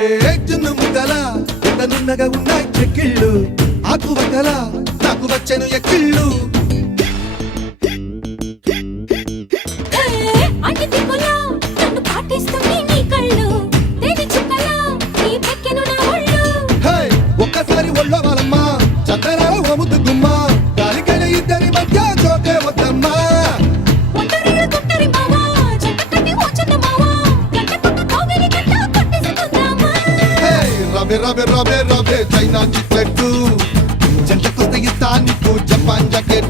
జున్ను ముద్దల ఎండనున్నగా ఉన్నాయి చెక్కిళ్ళు ఆకు వక్కల నాకు వచ్చెను ఎక్కిళ్ళు అన్ని దిక్కులా నన్ను పాటిస్తుంది నీ కళ్ళు దేని చుక్కలా నీ పెక్కెను నా ఒళ్ళు ఒక్కసారి ఒళ్ళో వాళ్ళమ్మా చక్కరాల వముద్దు గుమ్మ గాలికెళ్ళ ఇద్దరి మధ్య చోటే వద్దమ్మా ఒంటరిగా గుంటరి మావా జంట కట్టి ఓచన్న మావా గంట కొట్ట కోగిలి గంట కొట్టేసుకుందామా రవే రవే రవే రవే చైనా చిక్లెట్టు జంటకొస్తే ఇస్తా నీకు జపాన్ జాకెట్